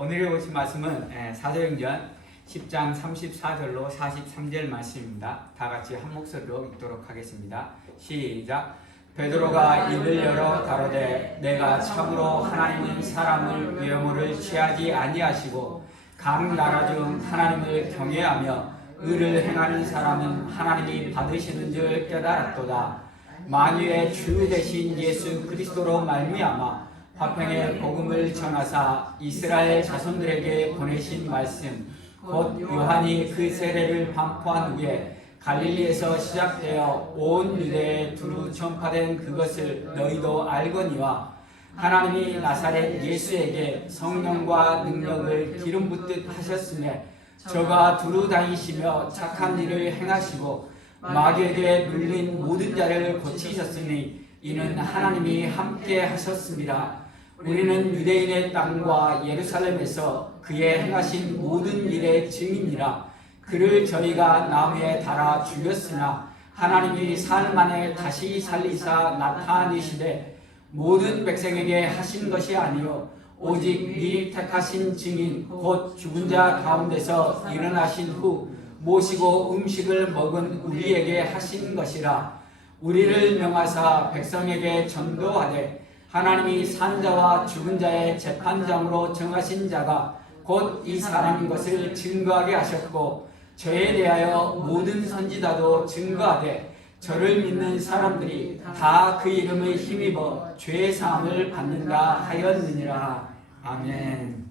오늘의 오신 말씀은 사도행전 10장 34절로 43절 말씀입니다. 다 같이 한 목소리로 읽도록 하겠습니다. 시작. 베드로가 입을 열어 가로되 내가 참으로 하나님은 사람을 외모를 취하지 아니하시고 각 나라 중 하나님을 경외하며 의를 행하는 사람은 하나님이 받으시는 줄 깨달았도다. 만유의 주 되신 예수 그리스도로 말미암아 화평의 복음을 전하사 이스라엘 자손들에게 보내신 말씀 곧 요한이 그 세례를 반포한 후에 갈릴리에서 시작되어 온 유대에 두루 전파된 그것을 너희도 알거니와 하나님이 나사렛 예수에게 성령과 능력을 기름 붓듯 하셨으며 저가 두루 다니시며 착한 일을 행하시고 마귀에게 눌린 모든 자를 고치셨으니 이는 하나님이 함께 하셨습니다. 우리는 유대인의 땅과 예루살렘에서 그의 행하신 모든 일의 증인이라. 그를 저희가 나무에 달아 죽였으나 하나님이 사흘 만에 다시 살리사 나타내시되 모든 백성에게 하신 것이 아니요 오직 미리 택하신 증인 곧 죽은 자 가운데서 일어나신 후 모시고 음식을 먹은 우리에게 하신 것이라. 우리를 명하사 백성에게 전도하되 하나님이 산 자와 죽은 자의 재판장으로 정하신 자가 곧 이 사람인 것을 증거하게 하셨고 저에 대하여 모든 선지자도 증거하되 저를 믿는 사람들이 다 그 이름을 힘입어 죄의 사함을 받는다 하였느니라. 아멘.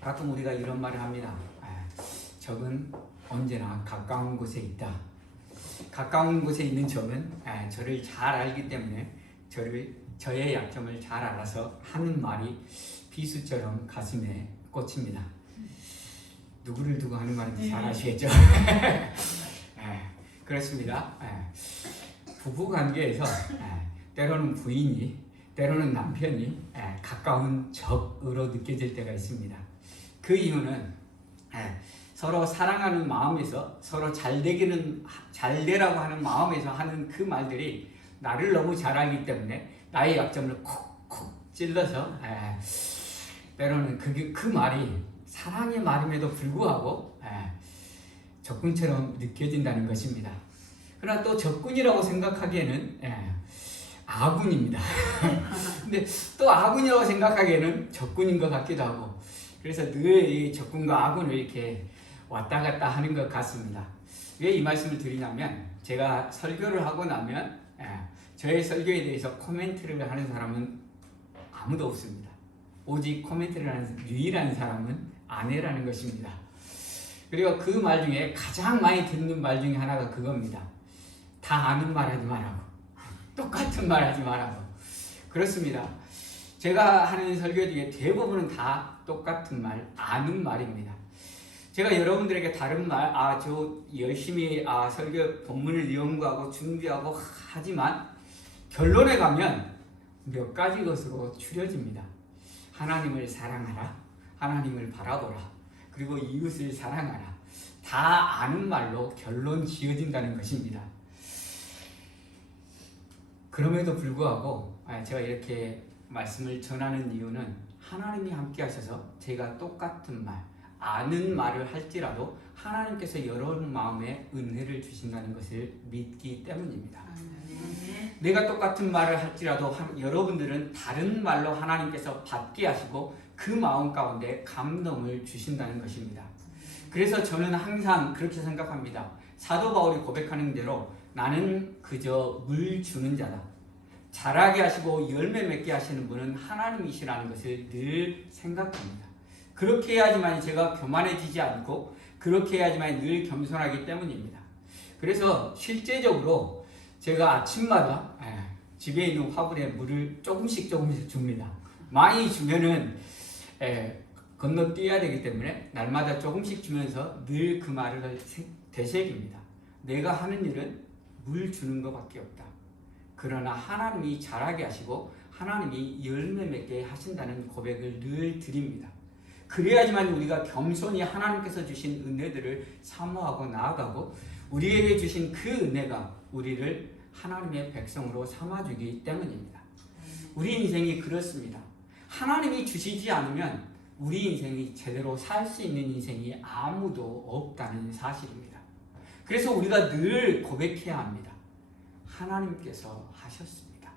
가끔 우리가 이런 말을 합니다. 적은 언제나 가까운 곳에 있다. 가까운 곳에 있는 적은 저를 잘 알기 때문에 저의 약점을 잘 알아서 하는 말이 비수처럼 가슴에 꽂힙니다. 누구를 두고 하는 말인지 잘 아시겠죠? 그렇습니다. 부부관계에서 때로는 부인이 때로는 남편이 가까운 적으로 느껴질 때가 있습니다. 그 이유는 서로 사랑하는 마음에서 서로 잘 되라고 하는 마음에서 하는 그 말들이 나를 너무 잘 알기 때문에 나의 약점을 콕콕 찔러서 때로는 그 말이 사랑의 말임에도 불구하고 적군처럼 느껴진다는 것입니다. 그러나 또 적군이라고 생각하기에는 아군입니다. 근데 또 아군이라고 생각하기에는 적군인 것 같기도 하고 그래서 늘 이 적군과 아군을 이렇게 왔다 갔다 하는 것 같습니다. 왜 이 말씀을 드리냐면 제가 설교를 하고 나면 저의 설교에 대해서 코멘트를 하는 사람은 아무도 없습니다. 오직 코멘트를 하는 유일한 사람은 아내라는 것입니다. 그리고 그 말 중에 가장 많이 듣는 말 중에 하나가 그겁니다. 다 아는 말 하지 말라고. 똑같은 말 하지 말라고. 그렇습니다. 제가 하는 설교 중에 대부분은 다 똑같은 말, 아는 말입니다. 제가 여러분들에게 다른 말, 저 열심히 설교 본문을 연구하고 준비하고 하지만 결론에 가면 몇 가지 것으로 추려집니다. 하나님을 사랑하라, 하나님을 바라보라, 그리고 이웃을 사랑하라. 다 아는 말로 결론 지어진다는 것입니다. 그럼에도 불구하고 제가 이렇게 말씀을 전하는 이유는 하나님이 함께 하셔서 제가 똑같은 말, 아는 말을 할지라도 하나님께서 여러분 마음에 은혜를 주신다는 것을 믿기 때문입니다. 내가 똑같은 말을 할지라도 여러분들은 다른 말로 하나님께서 받게 하시고 그 마음 가운데 감동을 주신다는 것입니다. 그래서 저는 항상 그렇게 생각합니다. 사도 바울이 고백하는 대로 나는 그저 물 주는 자다. 자라게 하시고 열매 맺게 하시는 분은 하나님이시라는 것을 늘 생각합니다. 그렇게 해야지만 제가 교만해지지 않고 그렇게 해야지만 늘 겸손하기 때문입니다. 그래서 실제적으로 제가 아침마다 집에 있는 화분에 물을 조금씩 줍니다. 많이 주면은 건너뛰어야 되기 때문에 날마다 조금씩 주면서 늘 그 말을 되새깁니다. 내가 하는 일은 물 주는 것밖에 없다. 그러나 하나님이 자라게 하시고 하나님이 열매 맺게 하신다는 고백을 늘 드립니다. 그래야지만 우리가 겸손히 하나님께서 주신 은혜들을 사모하고 나아가고 우리에게 주신 그 은혜가 우리를 하나님의 백성으로 삼아주기 때문입니다. 우리 인생이 그렇습니다. 하나님이 주시지 않으면 우리 인생이 제대로 살 수 있는 인생이 아무도 없다는 사실입니다. 그래서 우리가 늘 고백해야 합니다. 하나님께서 하셨습니다.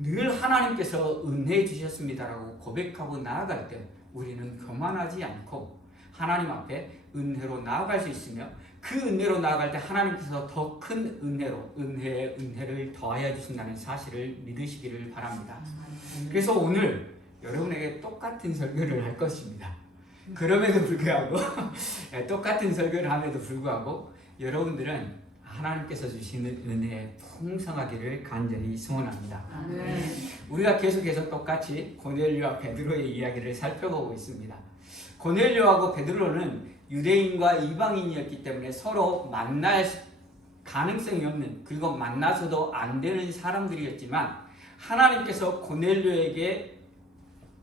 늘 하나님께서 은혜 주셨습니다라고 고백하고 나아갈 때 우리는 교만하지 않고 하나님 앞에 은혜로 나아갈 수 있으며 그 은혜로 나아갈 때 하나님께서 더 큰 은혜로 은혜를 더하여 주신다는 사실을 믿으시기를 바랍니다. 그래서 오늘 여러분에게 똑같은 설교를 할 것입니다. 그럼에도 불구하고 똑같은 설교를 함에도 불구하고 여러분들은 하나님께서 주시는 은혜에 풍성하기를 간절히 소원합니다. 아멘. 우리가 계속해서 똑같이 고넬료와 베드로의 이야기를 살펴보고 있습니다. 고넬료하고 베드로는 유대인과 이방인이었기 때문에 서로 만날 가능성이 없는, 그리고 만나서도 안 되는 사람들이었지만 하나님께서 고넬료에게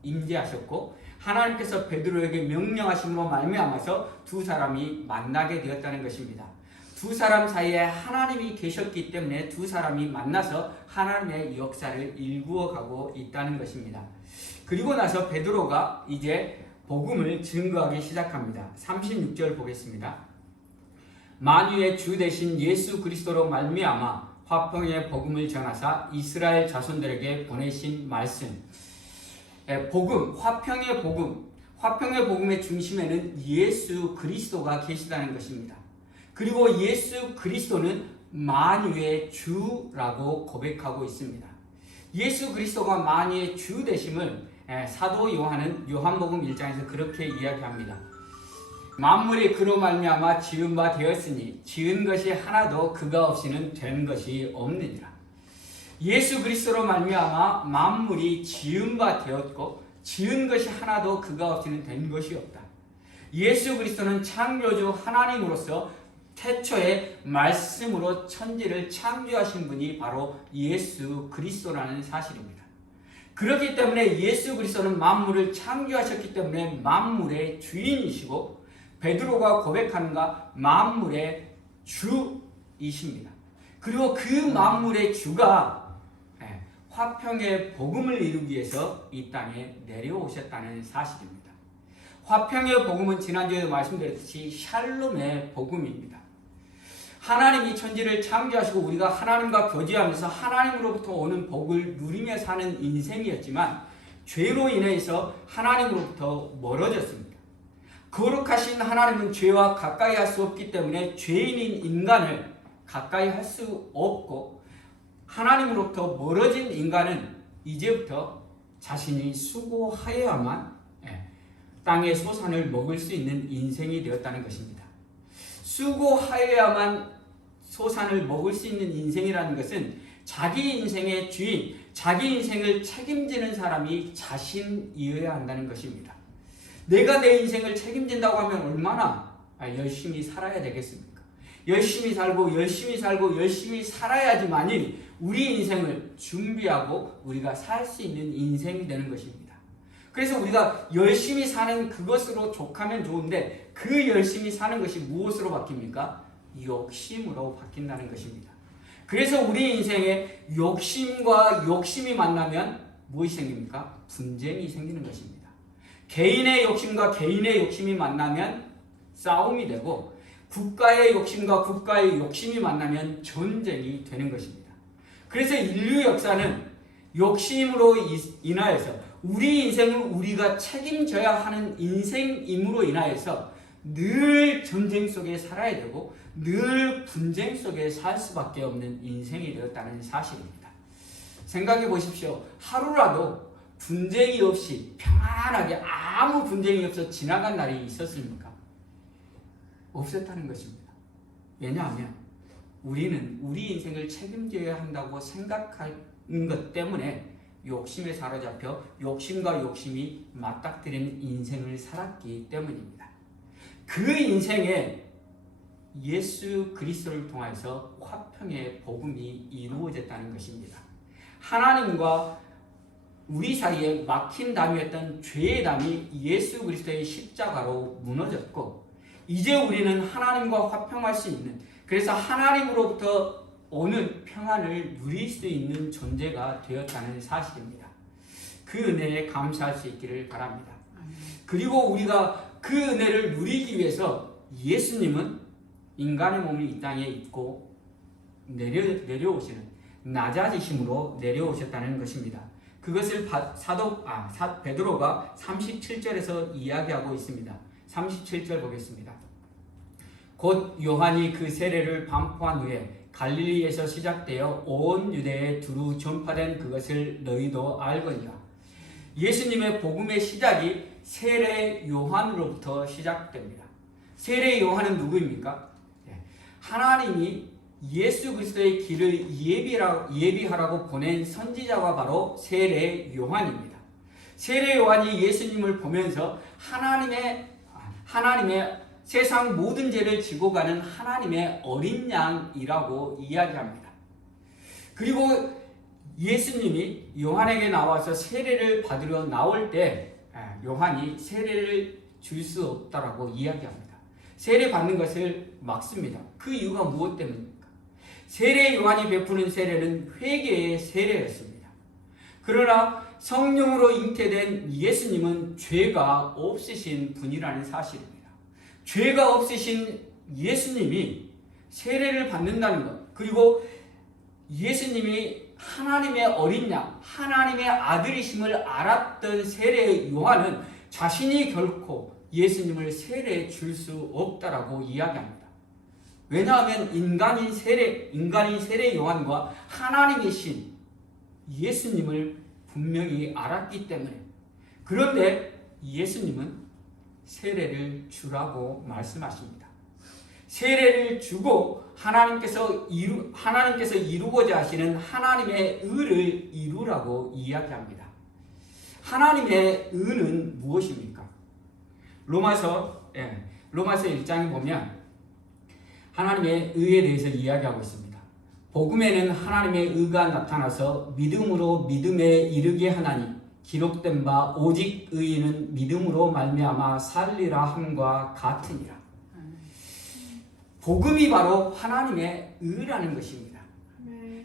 임재하셨고 하나님께서 베드로에게 명령하심으로 말미암아서 두 사람이 만나게 되었다는 것입니다. 두 사람 사이에 하나님이 계셨기 때문에 두 사람이 만나서 하나님의 역사를 일구어가고 있다는 것입니다. 그리고 나서 베드로가 이제 복음을 증거하기 시작합니다. 36절 보겠습니다. 만유의 주 되신 예수 그리스도로 말미암아 화평의 복음을 전하사 이스라엘 자손들에게 보내신 말씀. 복음, 화평의 복음의 중심에는 예수 그리스도가 계시다는 것입니다. 그리고 예수 그리스도는 만유의 주라고 고백하고 있습니다. 예수 그리스도가 만유의 주 되심을 사도 요한은 요한복음 1장에서 그렇게 이야기합니다. 만물이 그로 말미암아 지은 바 되었으니 지은 것이 하나도 그가 없이는 된 것이 없느니라. 예수 그리스도로 말미암아 만물이 지은 바 되었고 지은 것이 하나도 그가 없이는 된 것이 없다. 예수 그리스도는 창조주 하나님으로서 태초에 말씀으로 천지를 창조하신 분이 바로 예수 그리스도라는 사실입니다. 그렇기 때문에 예수 그리스도는 만물을 창조하셨기 때문에 만물의 주인이시고 베드로가 고백하는가 만물의 주이십니다. 그리고 그 만물의 주가 화평의 복음을 이루기 위해서 이 땅에 내려오셨다는 사실입니다. 화평의 복음은 지난주에도 말씀드렸듯이 샬롬의 복음입니다. 하나님이 천지를 창조하시고 우리가 하나님과 교제하면서 하나님으로부터 오는 복을 누리며 사는 인생이었지만 죄로 인해서 하나님으로부터 멀어졌습니다. 거룩하신 하나님은 죄와 가까이 할 수 없기 때문에 죄인인 인간을 가까이 할 수 없고 하나님으로부터 멀어진 인간은 이제부터 자신이 수고하여야만 땅의 소산을 먹을 수 있는 인생이 되었다는 것입니다. 수고하여야만 소산을 먹을 수 있는 인생이라는 것은 자기 인생의 주인, 자기 인생을 책임지는 사람이 자신이어야 한다는 것입니다. 내가 내 인생을 책임진다고 하면 얼마나 열심히 살아야 되겠습니까? 열심히 살고 열심히 살아야지만이 우리 인생을 준비하고 우리가 살 수 있는 인생이 되는 것입니다. 그래서 우리가 열심히 사는 그것으로 족하면 좋은데 그 열심히 사는 것이 무엇으로 바뀝니까? 욕심으로 바뀐다는 것입니다. 그래서 우리 인생에 욕심과 욕심이 만나면 무엇이 생깁니까? 분쟁이 생기는 것입니다. 개인의 욕심과 개인의 욕심이 만나면 싸움이 되고 국가의 욕심과 국가의 욕심이 만나면 전쟁이 되는 것입니다. 그래서 인류 역사는 욕심으로 인하여서 우리 인생을 우리가 책임져야 하는 인생임으로 인하여서 늘 전쟁 속에 살아야 되고 늘 분쟁 속에 살 수밖에 없는 인생이 되었다는 사실입니다. 생각해 보십시오. 하루라도 분쟁이 없이 평안하게 아무 분쟁이 없어 지나간 날이 있었습니까? 없었다는 것입니다. 왜냐하면 우리는 우리 인생을 책임져야 한다고 생각하는 것 때문에 욕심에 사로잡혀 욕심과 욕심이 맞닥뜨리는 인생을 살았기 때문입니다. 그 인생에 예수 그리스도를 통해서 화평의 복음이 이루어졌다는 것입니다. 하나님과 우리 사이에 막힌 담이었던 죄의 담이 예수 그리스도의 십자가로 무너졌고 이제 우리는 하나님과 화평할 수 있는, 그래서 하나님으로부터 오는 평안을 누릴 수 있는 존재가 되었다는 사실입니다. 그 은혜에 감사할 수 있기를 바랍니다. 그리고 우리가 그 은혜를 누리기 위해서 예수님은 인간의 몸을 이 땅에 입고 내려오시는 낮아지심으로 내려오셨다는 것입니다. 그것을 베드로가 37절에서 이야기하고 있습니다. 37절 보겠습니다. 곧 요한이 그 세례를 반포한 후에 갈릴리에서 시작되어 온 유대에 두루 전파된 그것을 너희도 알거니와. 예수님의 복음의 시작이 세례 요한으로부터 시작됩니다. 세례 요한은 누구입니까? 하나님이 예수 그리스도의 길을 예비하라고 보낸 선지자가 바로 세례 요한입니다. 세례 요한이 예수님을 보면서 하나님의 세상 모든 죄를 지고 가는 하나님의 어린 양이라고 이야기합니다. 그리고 예수님이 요한에게 나와서 세례를 받으러 나올 때 요한이 세례를 줄 수 없다라고 이야기합니다. 세례 받는 것을 막습니다. 그 이유가 무엇 때문입니까? 세례 요한이 베푸는 세례는 회개의 세례였습니다. 그러나 성령으로 잉태된 예수님은 죄가 없으신 분이라는 사실입니다. 죄가 없으신 예수님이 세례를 받는다는 것, 그리고 예수님이 하나님의 어린 양, 하나님의 아들이심을 알았던 세례 요한은 자신이 결코 예수님을 세례 줄 수 없다라고 이야기합니다. 왜냐하면 인간인 세례 요한과 하나님이신 예수님을 분명히 알았기 때문에. 그런데 예수님은 세례를 주라고 말씀하십니다. 세례를 주고 하나님께서 이루고자 하시는 하나님의 의를 이루라고 이야기합니다. 하나님의 의는 무엇입니까? 로마서 1장에 보면 하나님의 의에 대해서 이야기하고 있습니다. 복음에는 하나님의 의가 나타나서 믿음으로 믿음에 이르게 하나니 기록된 바 오직 의인은 믿음으로 말미암아 살리라 함과 같으니라. 복음이 바로 하나님의 의라는 것입니다.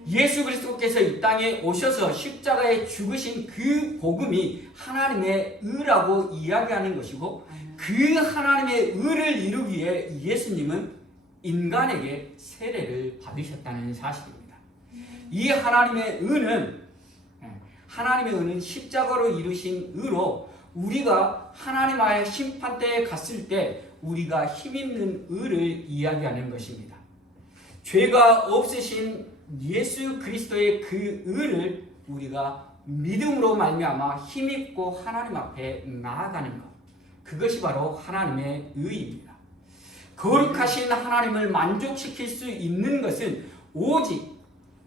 예수 그리스도께서 이 땅에 오셔서 십자가에 죽으신 그 복음이 하나님의 의라고 이야기하는 것이고, 그 하나님의 의를 이루기 위해 예수님은 인간에게 세례를 받으셨다는 사실입니다. 이 하나님의 의는 십자가로 이루신 의로 우리가 하나님의 심판대에 갔을 때 우리가 힘있는 의를 이야기하는 것입니다. 죄가 없으신 예수 그리스도의 그 의를 우리가 믿음으로 말미암아 힘있고 하나님 앞에 나아가는 것, 그것이 바로 하나님의 의입니다. 거룩하신 하나님을 만족시킬 수 있는 것은 오직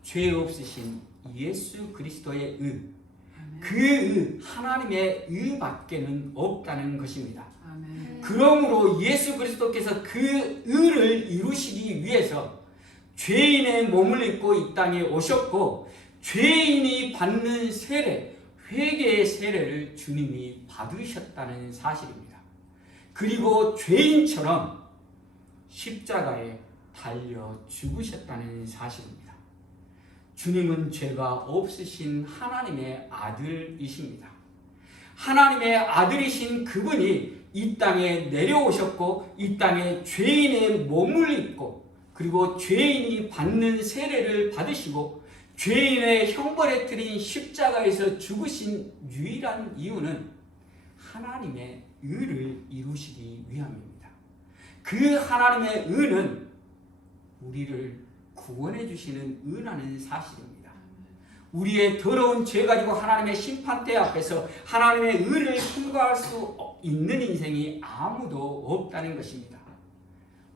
죄 없으신 예수 그리스도의 의, 그 의, 하나님의 의밖에는 없다는 것입니다. 그러므로 예수 그리스도께서 그 의를 이루시기 위해서 죄인의 몸을 입고 이 땅에 오셨고, 죄인이 받는 세례, 회개의 세례를 주님이 받으셨다는 사실입니다. 그리고 죄인처럼 십자가에 달려 죽으셨다는 사실입니다. 주님은 죄가 없으신 하나님의 아들이십니다. 하나님의 아들이신 그분이 이 땅에 내려오셨고, 이 땅에 죄인의 몸을 입고, 그리고 죄인이 받는 세례를 받으시고 죄인의 형벌에 들인 십자가에서 죽으신 유일한 이유는 하나님의 의를 이루시기 위함입니다. 그 하나님의 의는 우리를 구원해 주시는 의라는 사실입니다. 우리의 더러운 죄 가지고 하나님의 심판대 앞에서 하나님의 의를 통과할 수 있는 인생이 아무도 없다는 것입니다.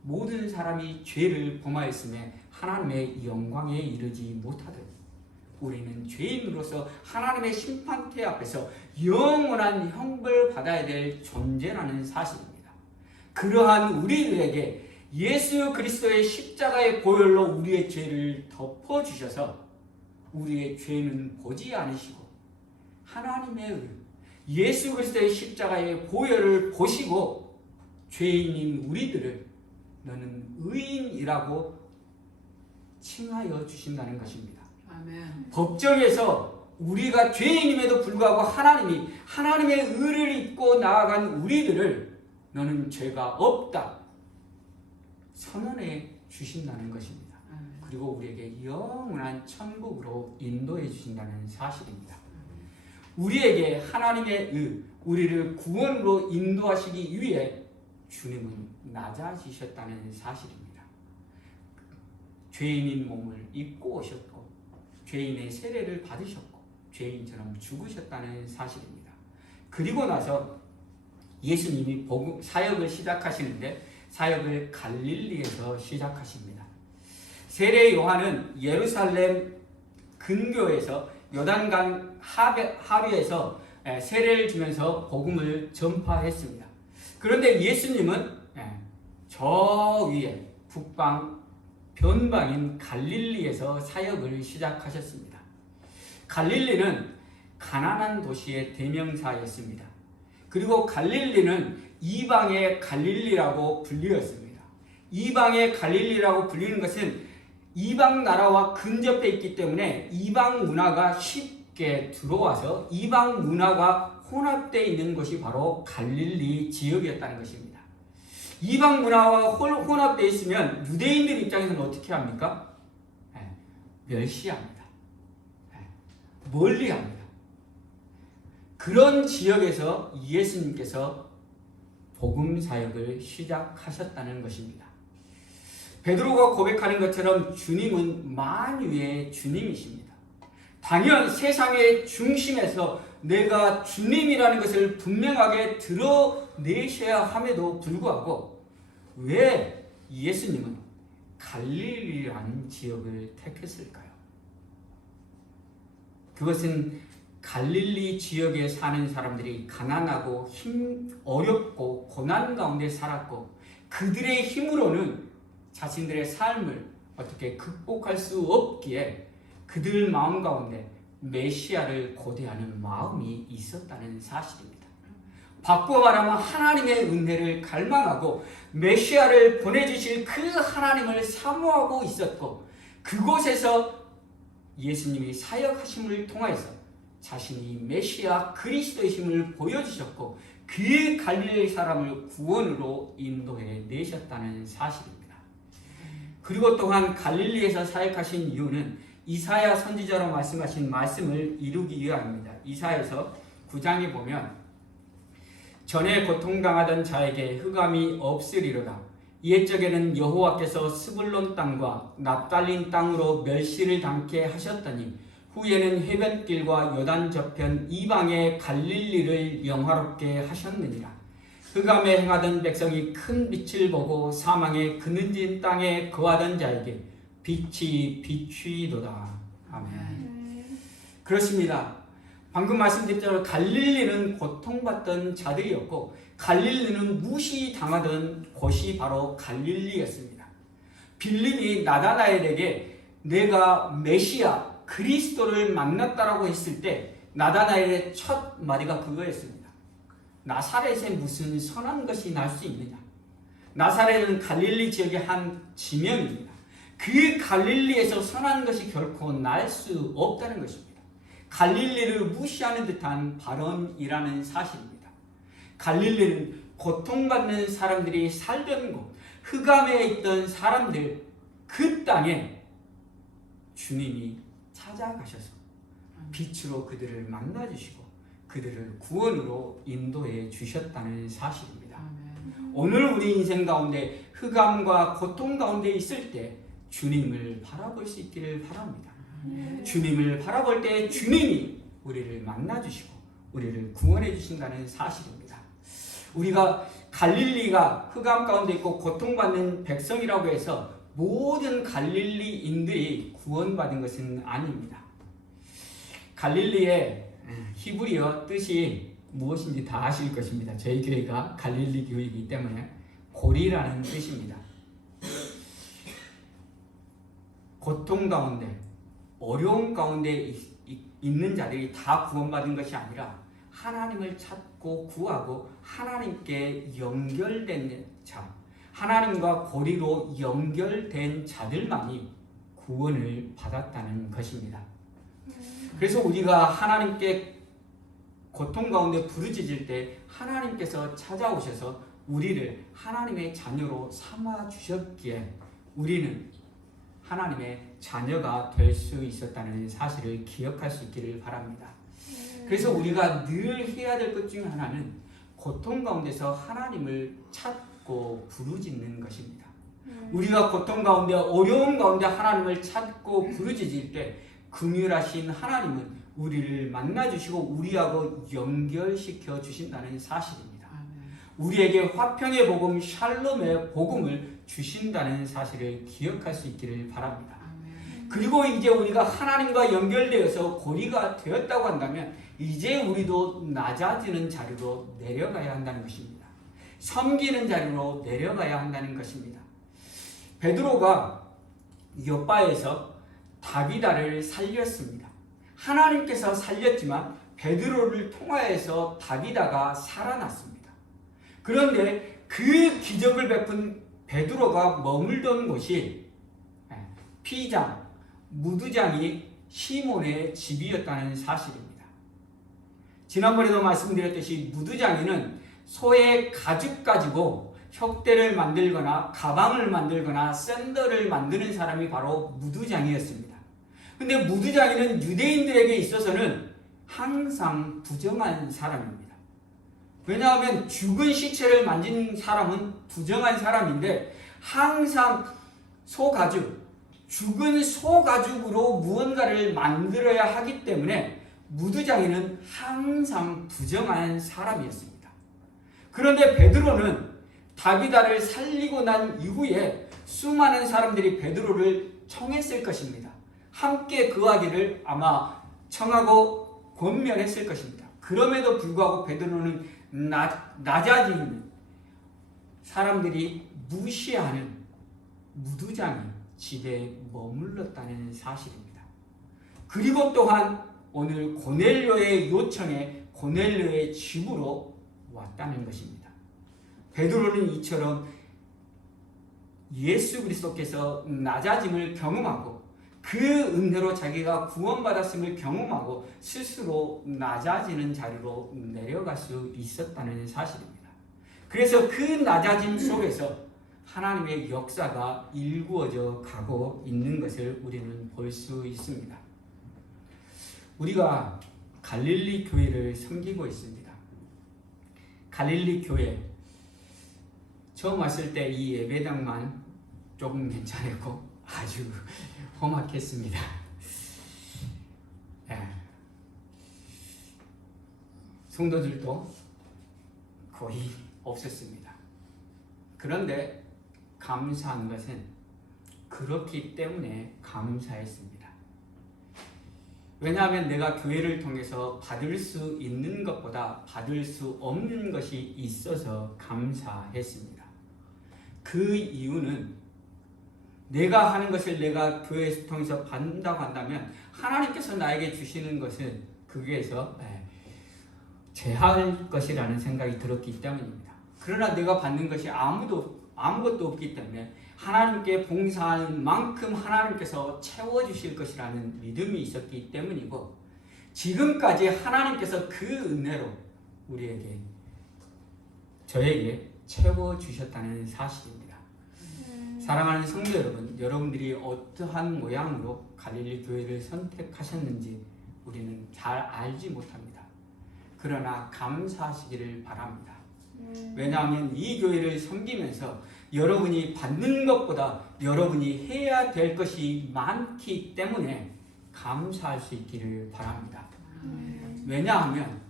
모든 사람이 죄를 범하였음에 하나님의 영광에 이르지 못하듯 우리는 죄인으로서 하나님의 심판대 앞에서 영원한 형벌 받아야 될 존재라는 사실입니다. 그러한 우리들에게 예수 그리스도의 십자가의 보혈로 우리의 죄를 덮어주셔서 우리의 죄는 보지 않으시고 하나님의 의, 예수 그리스도의 십자가의 보혈을 보시고 죄인인 우리들을 너는 의인이라고 칭하여 주신다는 것입니다. 아멘. 법정에서 우리가 죄인임에도 불구하고 하나님이 하나님의 의를 입고 나아간 우리들을 너는 죄가 없다 선언해 주신다는 것입니다. 그리고 우리에게 영원한 천국으로 인도해 주신다는 사실입니다. 우리에게 하나님의 의, 우리를 구원으로 인도하시기 위해 주님은 낮아지셨다는 사실입니다. 죄인인 몸을 입고 오셨고 죄인의 세례를 받으셨고 죄인처럼 죽으셨다는 사실입니다. 그리고 나서 예수님이 사역을 시작하시는데 사역을 갈릴리에서 시작하십니다. 세례 요한은 예루살렘 근교에서 요단강 하류에서 세례를 주면서 복음을 전파했습니다. 그런데 예수님은 저 위에 북방 변방인 갈릴리에서 사역을 시작하셨습니다. 갈릴리는 가난한 도시의 대명사였습니다. 그리고 갈릴리는 이방의 갈릴리라고 불리었습니다. 이방의 갈릴리라고 불리는 것은 이방 나라와 근접해 있기 때문에 이방 문화가 쉽게 들어와서 이방 문화가 혼합되어 있는 것이 바로 갈릴리 지역이었다는 것입니다. 이방 문화와 혼합되어 있으면 유대인들 입장에서는 어떻게 합니까? 멸시합니다. 멀리합니다. 그런 지역에서 예수님께서 복음 사역을 시작하셨다는 것입니다. 베드로가 고백하는 것처럼 주님은 만유의 주님이십니다. 당연 세상의 중심에서 내가 주님이라는 것을 분명하게 드러내셔야 함에도 불구하고 왜 예수님은 갈릴리라는 지역을 택했을까요? 그것은 갈릴리 지역에 사는 사람들이 가난하고 어렵고 고난 가운데 살았고 그들의 힘으로는 자신들의 삶을 어떻게 극복할 수 없기에 그들 마음 가운데 메시아를 고대하는 마음이 있었다는 사실입니다. 바꾸어 말하면 하나님의 은혜를 갈망하고 메시아를 보내주실 그 하나님을 사모하고 있었고 그곳에서 예수님이 사역하심을 통하여서 자신이 메시아 그리스도이심을 보여주셨고 그 갈릴리 사람을 구원으로 인도해 내셨다는 사실입니다. 그리고 또한 갈릴리에서 사역하신 이유는 이사야 선지자로 말씀하신 말씀을 이루기 위함입니다. 이사야서 9장에 보면 전에 고통당하던 자에게 흑암이 없으리로다. 옛적에는 여호와께서 스불론 땅과 납달린 땅으로 멸시를 당케 하셨더니 후에는 해변길과 요단 저편 이방의 갈릴리를 영화롭게 하셨느니라. 흑암에 행하던 백성이 큰 빛을 보고 사망의 그늘진 땅에 거하던 자에게 빛이 비추이도다. 아멘. 그렇습니다. 방금 말씀드린 대로 갈릴리는 고통받던 자들이었고 갈릴리는 무시당하던 곳이 바로 갈릴리였습니다. 빌립이 나다나엘에게 내가 메시아 그리스도를 만났다라고 했을 때 나다나엘의 첫 마디가 그거였습니다. 나사렛에 무슨 선한 것이 날 수 있느냐. 나사렛은 갈릴리 지역의 한 지명입니다. 그 갈릴리에서 선한 것이 결코 날 수 없다는 것입니다. 갈릴리를 무시하는 듯한 발언이라는 사실입니다. 갈릴리는 고통받는 사람들이 살던 곳, 흑암에 있던 사람들 그 땅에 주님이 찾아가셔서 빛으로 그들을 만나주시고 그들을 구원으로 인도해 주셨다는 사실입니다. 오늘 우리 인생 가운데 흑암과 고통 가운데 있을 때 주님을 바라볼 수 있기를 바랍니다. 주님을 바라볼 때 주님이 우리를 만나주시고 우리를 구원해 주신다는 사실입니다. 우리가 갈릴리가 흑암 가운데 있고 고통받는 백성이라고 해서 모든 갈릴리인들이 구원받은 것은 아닙니다. 갈릴리의 히브리어 뜻이 무엇인지 다 아실 것입니다. 저희 교회가 갈릴리 교회이기 때문에 고리라는 뜻입니다. 고통 가운데 어려움 가운데 있는 자들이 다 구원받은 것이 아니라 하나님을 찾고 구하고 하나님께 연결된 자, 하나님과 고리로 연결된 자들만이 구원을 받았다는 것입니다. 그래서 우리가 하나님께 고통 가운데 부르짖을 때 하나님께서 찾아오셔서 우리를 하나님의 자녀로 삼아 주셨기에 우리는 하나님의 자녀가 될 수 있었다는 사실을 기억할 수 있기를 바랍니다. 그래서 우리가 늘 해야 될 것 중 하나는 고통 가운데서 하나님을 찾고 부르짖는 것입니다. 우리가 고통 가운데 어려움 가운데 하나님을 찾고 부르짖을 때 긍휼하신 하나님은 우리를 만나주시고 우리하고 연결시켜 주신다는 사실입니다. 우리에게 화평의 복음, 샬롬의 복음을 주신다는 사실을 기억할 수 있기를 바랍니다. 그리고 이제 우리가 하나님과 연결되어서 고리가 되었다고 한다면 이제 우리도 낮아지는 자리로 내려가야 한다는 것입니다. 섬기는 자리로 내려가야 한다는 것입니다. 베드로가 욥바에서 다비다를 살렸습니다. 하나님께서 살렸지만 베드로를 통하여서 다비다가 살아났습니다. 그런데 그 기적을 베푼 베드로가 머물던 곳이 피장, 무두장이 시몬의 집이었다는 사실입니다. 지난번에도 말씀드렸듯이 무두장이는 소의 가죽 가지고 혁대를 만들거나 가방을 만들거나 샌들을 만드는 사람이 바로 무두장이었습니다. 근데 무두장이는 유대인들에게 있어서는 항상 부정한 사람입니다. 왜냐하면 죽은 시체를 만진 사람은 부정한 사람인데 항상 소가죽, 죽은 소가죽으로 무언가를 만들어야 하기 때문에 무두장이는 항상 부정한 사람이었습니다. 그런데 베드로는 다비다를 살리고 난 이후에 수많은 사람들이 베드로를 청했을 것입니다. 함께 그하기를 아마 청하고 권면했을 것입니다. 그럼에도 불구하고 베드로는 낮아진 사람들이 무시하는 무두장이 집에 머물렀다는 사실입니다. 그리고 또한 오늘 고넬료의 요청에 고넬료의 집으로 왔다는 것입니다. 베드로는 이처럼 예수 그리스도께서 낮아짐을 경험하고 그 은혜로 자기가 구원받았음을 경험하고 스스로 낮아지는 자리로 내려갈 수 있었다는 사실입니다. 그래서 그 낮아짐 속에서 하나님의 역사가 일구어져 가고 있는 것을 우리는 볼 수 있습니다. 우리가 갈릴리 교회를 섬기고 있습니다. 갈릴리 교회 처음 왔을 때 이 예배당만 조금 괜찮았고 아주 험악했습니다. 성도들도 거의 없었습니다. 그런데 감사한 것은 그렇기 때문에 감사했습니다. 왜냐하면 내가 교회를 통해서 받을 수 있는 것보다 받을 수 없는 것이 있어서 감사했습니다. 그 이유는 내가 하는 것을 내가 교회에서 통해서 받는다고 한다면 하나님께서 나에게 주시는 것은 거기에서 제할 것이라는 생각이 들었기 때문입니다. 그러나 내가 받는 것이 아무것도 없기 때문에 하나님께 봉사하는 만큼 하나님께서 채워주실 것이라는 믿음이 있었기 때문이고 지금까지 하나님께서 그 은혜로 우리에게 저에게 채워주셨다는 사실입니다. 사랑하는 성도 여러분, 여러분들이 어떠한 모양으로 갈릴리 교회를 선택하셨는지 우리는 잘 알지 못합니다. 그러나 감사하시기를 바랍니다. 왜냐하면 이 교회를 섬기면서 여러분이 받는 것보다 여러분이 해야 될 것이 많기 때문에 감사할 수 있기를 바랍니다. 왜냐하면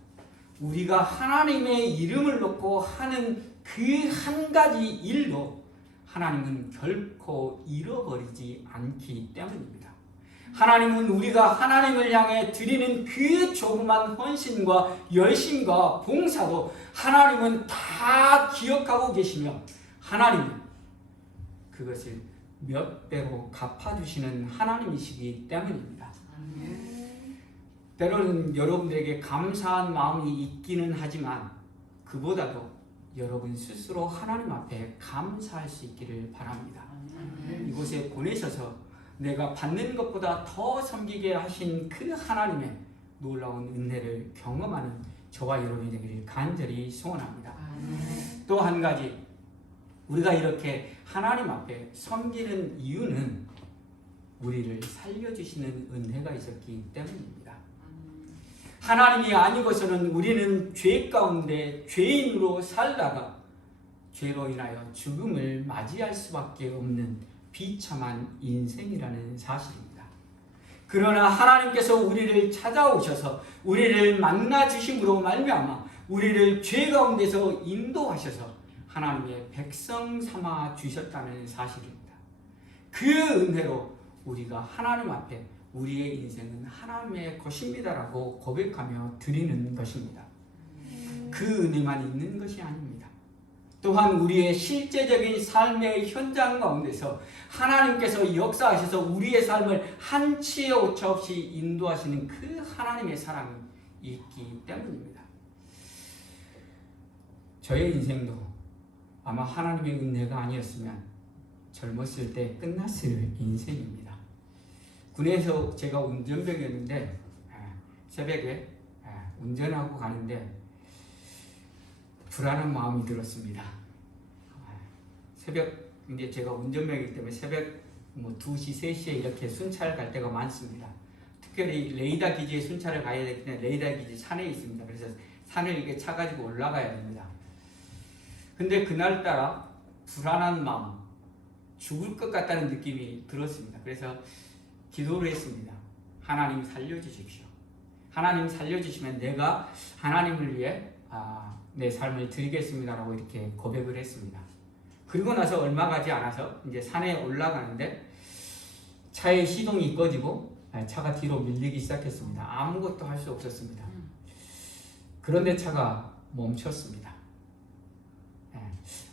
우리가 하나님의 이름을 놓고 하는 그 한 가지 일도 하나님은 결코 잃어버리지 않기 때문입니다. 하나님은 우리가 하나님을 향해 드리는 그 조그만 헌신과 열심과 봉사도 하나님은 다 기억하고 계시며 하나님은 그것을 몇 배로 갚아주시는 하나님이시기 때문입니다. 때로는 여러분들에게 감사한 마음이 있기는 하지만 그보다도 여러분 스스로 하나님 앞에 감사할 수 있기를 바랍니다. 이곳에 보내셔서 내가 받는 것보다 더 섬기게 하신 그 하나님의 놀라운 은혜를 경험하는 저와 여러분이 되기를 간절히 소원합니다. 또 한 가지, 우리가 이렇게 하나님 앞에 섬기는 이유는 우리를 살려주시는 은혜가 있었기 때문입니다. 하나님이 아니고서는 우리는 죄 가운데 죄인으로 살다가 죄로 인하여 죽음을 맞이할 수밖에 없는 비참한 인생이라는 사실입니다. 그러나 하나님께서 우리를 찾아오셔서 우리를 만나 주심으로 말미암아 우리를 죄 가운데서 인도하셔서 하나님의 백성 삼아 주셨다는 사실입니다. 그 은혜로 우리가 하나님 앞에 우리의 인생은 하나님의 것입니다라고 고백하며 드리는 것입니다. 그 은혜만 있는 것이 아닙니다. 또한 우리의 실제적인 삶의 현장 가운데서 하나님께서 역사하셔서 우리의 삶을 한치의 오차 없이 인도하시는 그 하나님의 사랑이 있기 때문입니다. 저의 인생도 아마 하나님의 은혜가 아니었으면 젊었을 때 끝났을 인생입니다. 군에서 제가 운전병이었는데 새벽에 운전하고 가는데 불안한 마음이 들었습니다. 새벽, 이제 제가 운전병이기 때문에 새벽 2시, 3시에 이렇게 순찰 갈 때가 많습니다. 특별히 레이더 기지에 순찰을 가야 되기 때문에 레이더 기지 산에 있습니다. 그래서 산을 이렇게 차 가지고 올라가야 됩니다. 근데 그날따라 불안한 마음, 죽을 것 같다는 느낌이 들었습니다. 그래서 기도를 했습니다. 하나님 살려주십시오. 하나님 살려주시면 내가 하나님을 위해 내 삶을 드리겠습니다라고 이렇게 고백을 했습니다. 그리고 나서 얼마 가지 않아서 이제 산에 올라가는데 차의 시동이 꺼지고 차가 뒤로 밀리기 시작했습니다. 아무것도 할 수 없었습니다. 그런데 차가 멈췄습니다.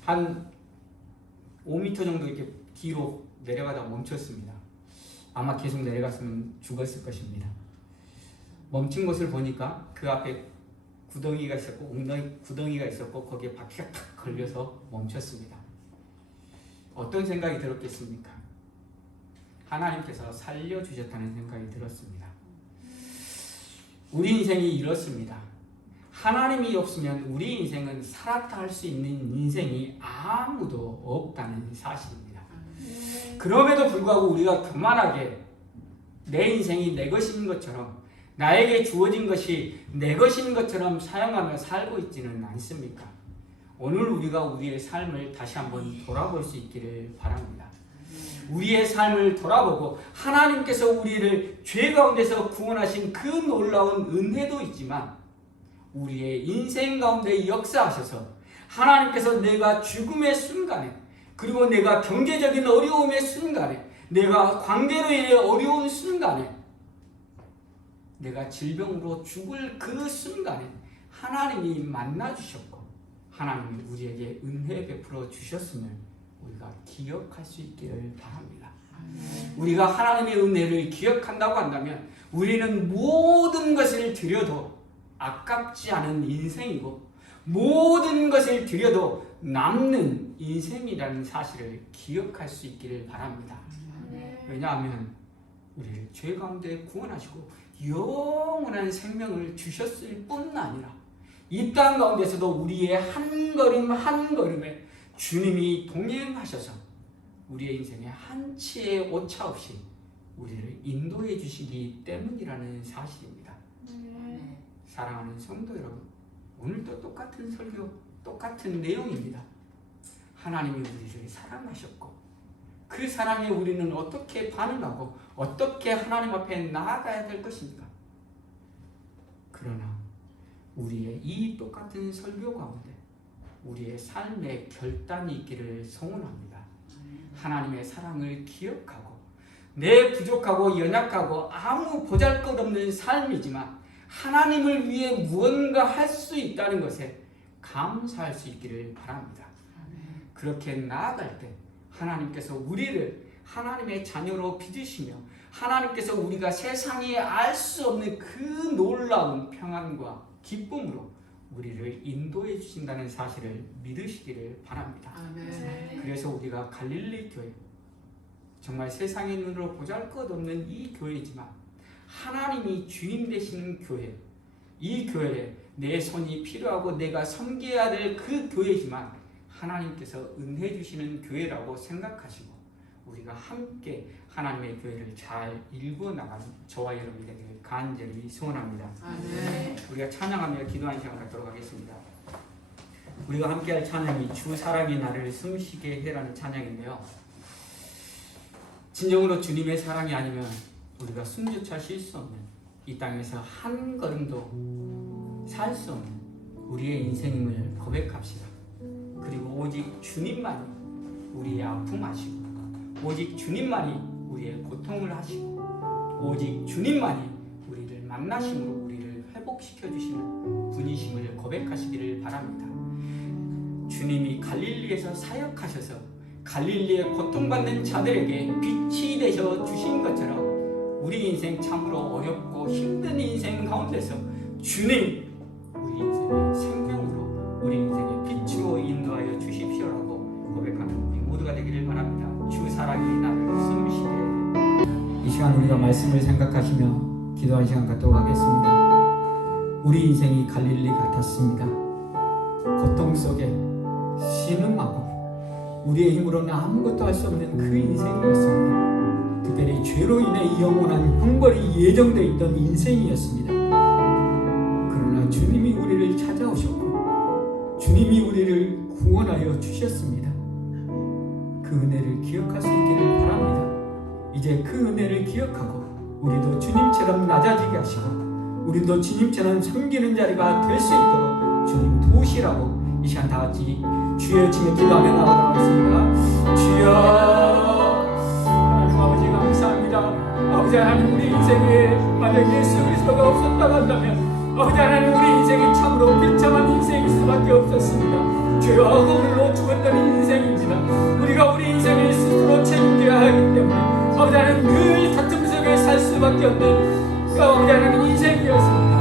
한 5m 정도 이렇게 뒤로 내려가다가 멈췄습니다. 아마 계속 내려갔으면 죽었을 것입니다. 멈춘 것을 보니까 그 앞에 구덩이가 있었고 웅덩이 구덩이가 있었고 거기에 바퀴가 탁 걸려서 멈췄습니다. 어떤 생각이 들었겠습니까? 하나님께서 살려주셨다는 생각이 들었습니다. 우리 인생이 이렇습니다. 하나님이 없으면 우리 인생은 살았다 할 수 있는 인생이 아무도 없다는 사실입니다. 그럼에도 불구하고 우리가 교만하게 내 인생이 내 것인 것처럼 나에게 주어진 것이 내 것인 것처럼 사용하며 살고 있지는 않습니까? 오늘 우리가 우리의 삶을 다시 한번 돌아볼 수 있기를 바랍니다. 우리의 삶을 돌아보고 하나님께서 우리를 죄 가운데서 구원하신 그 놀라운 은혜도 있지만 우리의 인생 가운데 역사하셔서 하나님께서 내가 죽음의 순간에 그리고 내가 경제적인 어려움의 순간에 내가 관계로 인해 어려운 순간에 내가 질병으로 죽을 그 순간에 하나님이 만나주셨고 하나님이 우리에게 은혜 베풀어 주셨음을 우리가 기억할 수 있기를 바랍니다. 우리가 하나님의 은혜를 기억한다고 한다면 우리는 모든 것을 드려도 아깝지 않은 인생이고 모든 것을 드려도 남는 인생이라는 사실을 기억할 수 있기를 바랍니다. 왜냐하면 우리를 죄 가운데 구원하시고 영원한 생명을 주셨을 뿐 아니라 이 땅 가운데서도 우리의 한 걸음 한 걸음에 주님이 동행하셔서 우리의 인생에 한치의 오차 없이 우리를 인도해 주시기 때문이라는 사실입니다. 사랑하는 성도 여러분, 오늘도 똑같은 설교, 똑같은 내용입니다. 하나님이 우리를 사랑하셨고 그 사랑에 우리는 어떻게 반응하고 어떻게 하나님 앞에 나아가야 될 것입니까? 그러나 우리의 이 똑같은 설교 가운데 우리의 삶의 결단이 있기를 소원합니다. 하나님의 사랑을 기억하고 내 부족하고 연약하고 아무 보잘것없는 삶이지만 하나님을 위해 무언가 할 수 있다는 것에 감사할 수 있기를 바랍니다. 그렇게 나아갈 때 하나님께서 우리를 하나님의 자녀로 빚으시며 하나님께서 우리가 세상에 알 수 없는 그 놀라운 평안과 기쁨으로 우리를 인도해 주신다는 사실을 믿으시기를 바랍니다. 아멘. 그래서 우리가 갈릴리 교회 정말 세상의 눈으로 보잘것없는 이 교회지만 하나님이 주인 되시는 교회, 이 교회에 내 손이 필요하고 내가 섬겨야 될 그 교회지만 하나님께서 은혜 주시는 교회라고 생각하시고 우리가 함께 하나님의 교회를 잘 일궈 나가는 저와 여러분이 되기를 간절히 소원합니다. 아멘. 우리가 찬양하며 기도하는 시간 갖도록 하겠습니다. 우리가 함께할 찬양이 주 사랑이 나를 숨쉬게 해라는 찬양인데요. 진정으로 주님의 사랑이 아니면 우리가 숨조차 쉴 수 없는 이 땅에서 한 걸음도 살 수 없는 우리의 인생임을 고백합시다. 그리고 오직 주님만이 우리의 아픔 아시고 오직 주님만이 우리의 고통을 하시고 오직 주님만이 우리를 만나심으로 우리를 회복시켜 주시는 분이심을 고백하시기를 바랍니다. 주님이 갈릴리에서 사역하셔서 갈릴리에 고통받는 자들에게 빛이 되셔 주신 것처럼 우리 인생 참으로 어렵고 힘든 인생 가운데서 주님 우리 인생의 생명으로 우리 인생의 빛으로 인도하여 주십시오라고 고백하는 우리 모두가 되기를 바랍니다. 주 사랑이 나를 숨쉬게. 이 시간 우리가 말씀을 생각하시며 기도하는 시간 갖도록 하겠습니다. 우리 인생이 갈릴리 같았습니다. 고통 속에 신음하고 우리의 힘으로는 아무것도 할 수 없는 그 인생이었습니다. 특별히 죄로 인해 영원한 형벌이 예정되어 있던 인생이었습니다. 그러나 주님이 우리를 찾아오셨고 주님이 우리를 구원하여 주셨습니다. 그 은혜를 기억할 수 있기를 바랍니다. 이제 그 은혜를 기억하고 우리도 주님처럼 낮아지게 하시고 우리도 주님처럼 섬기는 자리가 될 수 있도록 주님 도우시라고 이 시간 다 같이 주여 치며 기도하며 나가도록 하겠습니다. 주여 하나님 아버지 감사합니다. 아버지 하나님 우리 인생에 만약 예수 그리스도가 없었다고 한다면 아버지 하나님 우리 인생이 참으로 비참한 인생일 수밖에 없었습니다. 죄와 허물로 죽었던 인생입니다. 우리가 우리 인생을 스스로 책임져야 하기 때문에 아버지 하나님 늘 다툼 속에 살 수밖에 없는 아버지 하나님 인생이었습니다.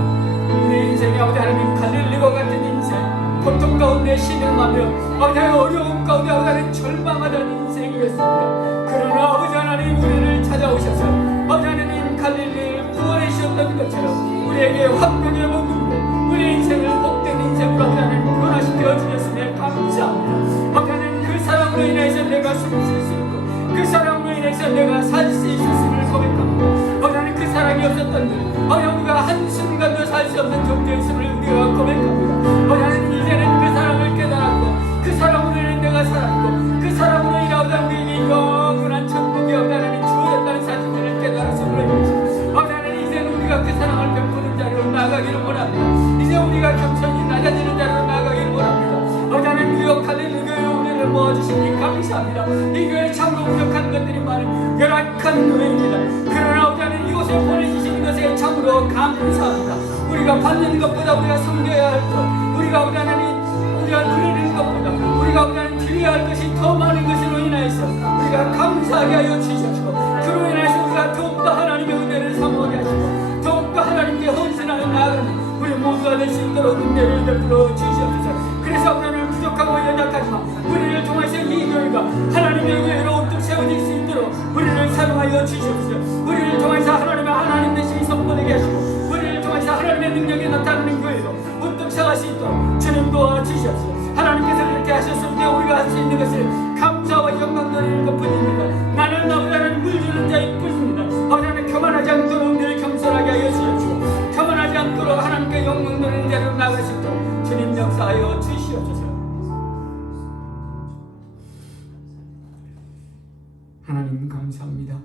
우리 인생이 아버지 하나님 갈릴리와 같은 인생 고통 가운데 신음하며 아버지 하나님 어려움 가운데 아버지 하나님 절망하던 인생이었습니다. 그러나 아버지 하나님 우리를 찾아오셔서 아버지 하나님 갈릴리를 구원해 주셨던 것처럼 우리에게 화평의 복음으로 우리 인생을 복된 인생으로 아버지 하나님 변화시켜 주셨으며 감사합니다. 아버지 하나님 그 사랑으로 인해서 내가 숨쉴 수 있고 그 사랑으로 인해서 내가 살 수 있었음을 고백합니다. 아버지 하나님 그 사랑이 없었던 아버지 우리가 한순간도 살 수 없는 존재였음을 우리가 고백합니다. 아버지 하나님 이제는 그 사랑을 깨달았고 그 사랑으로 인해 내가 살았고 그 사랑으로 인해 아버지 하나님 영원한 천국이 아버지 하나님 주어졌다는 사실을 깨달았음을 입니다. 아버지 하나님 이제는 우리가 그 사랑을 베푸는 자리로 나아가기를 원합니다. 이제 우리가 겸손히 낮아지는 자리로 나아가기를 원합니다. 아버지 하나님 주여 갈릴리 교회 우리를 모아주시니 감사합니다. 이 교회 참으로 부족한 것들이 많은 열악한 교회입니다. 그러나 아버지 하나님 이곳에 보내주시는 것에 참으로 감사합니다. 우리가 받는 것보다 우리가 섬겨야 할 것, 우리가 아버지 하나님 우리가 드리는 것보다 우리가 아버지 하나님 드려야 할 것이 더 많은 것으로 인하여서 우리가 감사하게 하여 주시옵시고 그로 인해서 우리가 더욱더 하나님의 은혜를 사모하게 하시고 더욱더 하나님께 헌신하여 나아가는 우리 모두가 될 수 있도록 은혜를 베풀어 주시옵소서. 그래서 우리는 부족하고 연약하지만 우리를 통해서 이 교회가 하나님의 교회로 우뚝 세워질 수 있도록 우리를 사용하여 주시옵소서. 우리를 통해서 하나님 되심이 선포되게 하시고 우리를 통해서 하나님의 능력이 나타나는 교회로 우뚝 세워갈 수 있도록 주님 도와주시옵소서. 하나님께서 그렇게 하셨을 때 우리가 할 수 있는 것을 감사와 영광 돌리는 것뿐입니다. 나는 아버지 물주는 자일 뿐입니다. 아버지 하나님 교만하지 않도록 늘 겸손하게 하여 주시옵시고 교만하지 않도록 하나님께 영광 돌리는 자로 나아갈 수 있도록 주님 역사하여 주시옵소서. 하나님 감사합니다.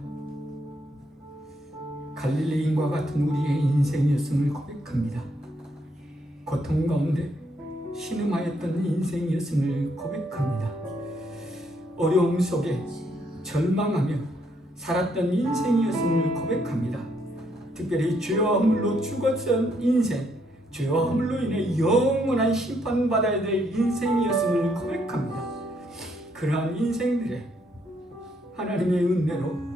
갈릴리인과 같은 우리의 인생이었음을 고백합니다. 고통 가운데 신음하였던 인생이었음을 고백합니다. 어려움 속에 절망하며 살았던 인생이었음을 고백합니다. 특별히 죄와 허물로 죽었던 인생, 죄와 허물로 인해 영원한 심판받아야 될 인생이었음을 고백합니다. 그러한 인생들에 하나님의 은혜로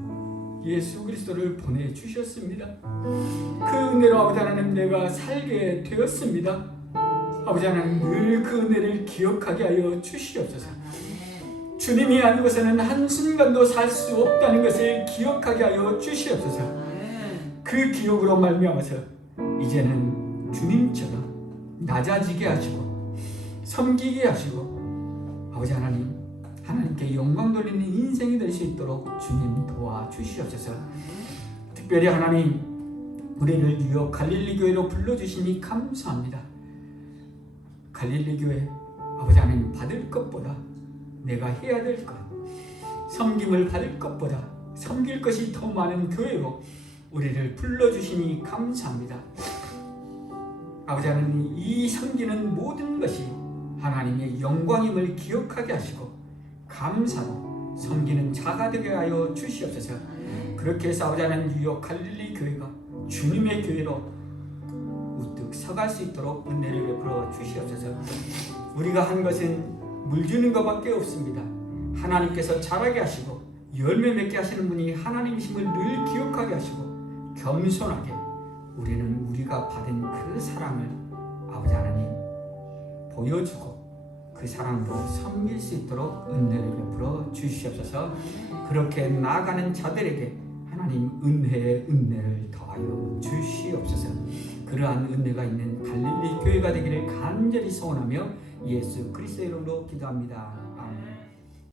예수 그리스도를 보내주셨습니다. 그 은혜로 아버지 하나님 내가 살게 되었습니다. 아버지 하나님 늘 그 은혜를 기억하게 하여 주시옵소서. 주님이 아니고서는 한순간도 살 수 없다는 것을 기억하게 하여 주시옵소서. 그 기억으로 말미암아서 이제는 주님처럼 낮아지게 하시고 섬기게 하시고 아버지 하나님, 하나님께 영광 돌리는 인생이 될 수 있도록 주님 도와주시옵소서. 특별히 하나님, 우리를 뉴욕 갈릴리 교회로 불러주시니 감사합니다. 갈릴리 교회 아버지 하나님, 받을 것보다 내가 해야 될 것, 섬김을 받을 것보다 섬길 것이 더 많은 교회로 우리를 불러주시니 감사합니다. 아버지 하나님, 이 섬기는 모든 것이 하나님의 영광임을 기억하게 하시고 감사로 섬기는 자가 되게 하여 주시옵소서. 그렇게 해서 아버지 하나님, 뉴욕 갈릴리 교회가 주님의 교회로 우뚝 서갈 수 있도록 은혜를 베풀어 주시옵소서. 우리가 한 것은 물 주는 것밖에 없습니다. 하나님께서 자라게 하시고 열매 맺게 하시는 분이 하나님이심을 늘 기억하게 하시고 겸손하게 우리는 우리가 받은 그 사랑을 아버지 하나님 보여주고 그 사랑으로 섬길 수 있도록 은혜를 베풀어 주시옵소서. 그렇게 나아가는 자들에게 하나님 은혜의 은혜를 더하여 주시옵소서. 그러한 은혜가 있는 갈릴리 교회가 되기를 간절히 소원하며 예수 그리스도의 이름으로 기도합니다.